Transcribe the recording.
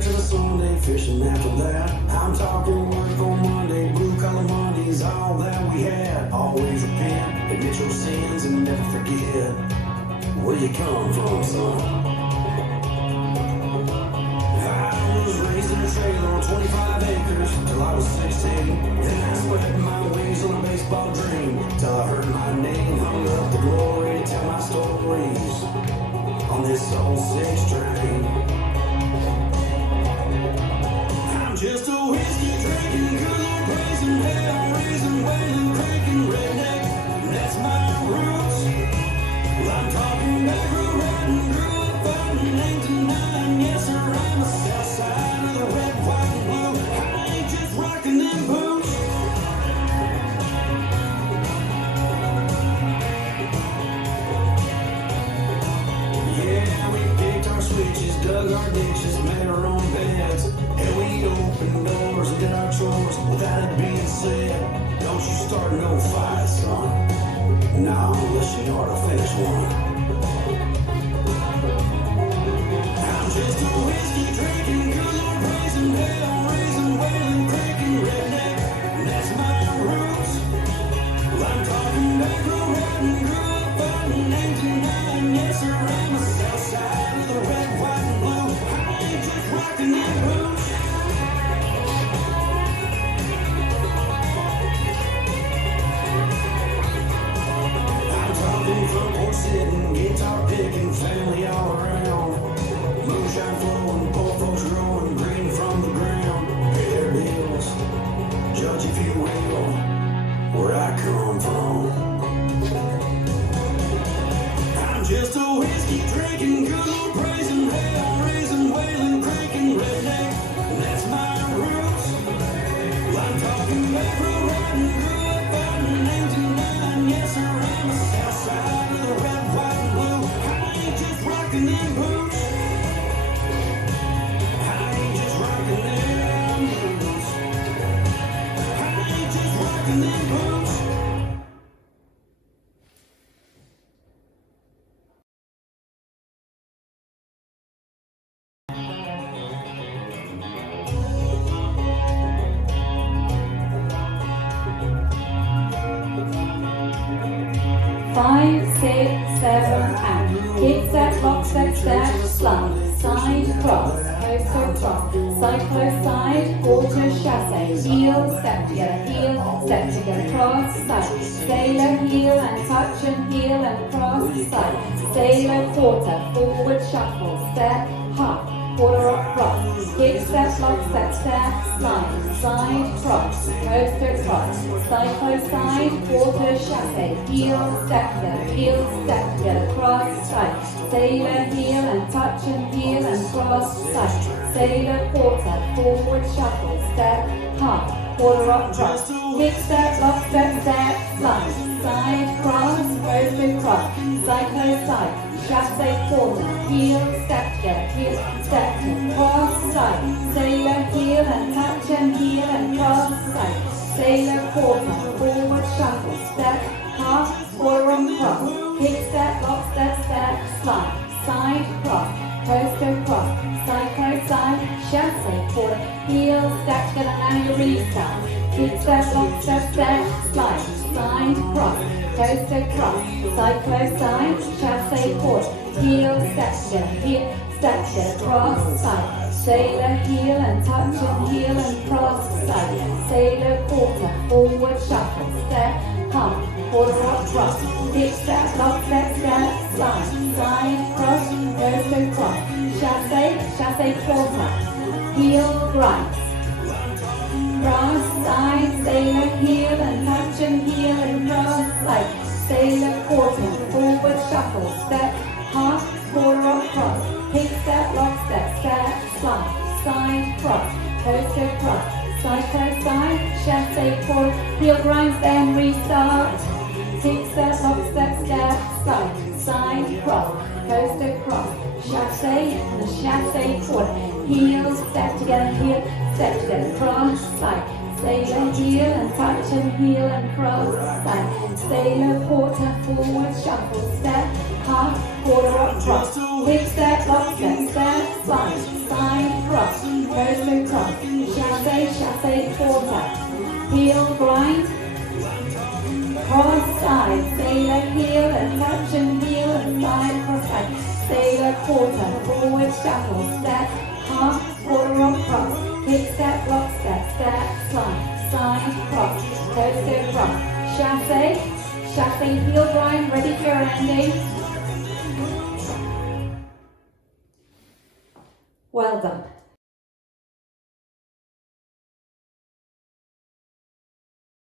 church on a Sunday, fishing after that. I'm talking work on Monday, blue collar Mondays, all that we had. Always repent, admit your sins, and never forget where you come from, son. I was raised in a trailer on 25 acres till I was 16. Then I spread my wings on a baseball dream till I heard my name, hung up the glory to tell my stories on this old 6 train. I'm just a whiskey drinking, good Lord praising, hell raising, wailing, cranking, redneck. That's my roots. Well, I'm talking back road riding, grew up fighting, ain't denying. Yes, sir, I'm a south side of the red, white, and blue. I ain't just rocking them boots. Yeah, we picked our switches, dug our ditches, made our own beds, and we opened doors and did our chores. With that being said, don't you start no fight, son. No, unless you know how to finish one. I'm just a whiskey drinking, good Lord praising, hell raising, wailing, cranking, redneck. That's my roots. Well, I'm talking back road riding, grew up fighting, ain't denying. Yes, sir, I'm a south side of the red, white, and blue. I ain't just rocking them boots. I'm talking front porch sitting, guitar picking, family all around. Moonshine flowing, poor folks growing, green from the ground. Pay their bills, judge if you will, where I come from. I'm just a whiskey drinking, good Lord praising, hell raising, wailing, cranking, redneck. That's my roots. Well, I'm talking back road riding, grew up fighting, ain't denying. Yes, sir, I'm a south side of the red, white, and blue. I ain't just rocking them boots. I ain't just rocking them boots. I ain't just rocking them boots. 5, 6, 7, and kick step, lock step, step, slide, side, cross, coaster, cross, cyclo, side, quarter, chasse, heel, step together, cross, side, sailor, heel, and touch and heel, and cross, side, sailor, quarter, forward, shuffle, step, hop, quarter up, cross, kick step, lock step, step, slide, side, cross, coaster, cross, cyclo, side, quarter, chasse, heel, step together, cross, side, sailor, heel, and touch and heel, and cross, side, sailor, quarter, forward, shuffle, step, hop, quarter up, cross, kick step, lock step, step, slide, side, cross, coaster, cross, cyclo, side, chasse, quarter, heel, step together, cross, side, sailor, heel, and touch and heel, and cross, side, sailor, quarter, forward, shuffle, step, half, quarter on cross, kick step, lock step, step, slide, side, cross, coaster, cross, cyclo, side, chasse, quarter, heel, step together, now you restart, kick step, lock step, step, slide, side, cross, coaster, cross, cyclo, side, chasse, quarter, heel, step together, cross, side, sailor, heel, and touch and heel, and cross, side, sailor, quarter, forward, shuffle, step, hump, quarter up, cross, kick step, lock step, step, slide, side, cross, coaster, cross, chasse, quarter, heel, right, cross, side, sailor, heel, and touch and heel, and cross, side, sailor, quarter, forward, shuffle, step, half, quarter up, cross, kick step, lock step, step, slide, side, cross, coaster, cross, cyclo, side, chasse, quarter, heel grinds, then restart, kick step, lock step, step, slide, side, cross, coaster, cross, chasse, and the chasse, quarter, heel, step together, cross, side, sailor, heel, and touch and heel, and cross, side, sailor, quarter, forward, shuffle, step, half, quarter up, cross, kick step, lock step, step, slide, side, cross, chasse, quarter. Heel, grind. Cross side, sailor, heel, and touch and heel, and side, cross side. Sailor, quarter, forward, shuffle, step, half, quarter rock, cross. Kick step, block step, step, slide, side, cross, toe, cross. Chasse, chasse, heel, grind, ready for your ending.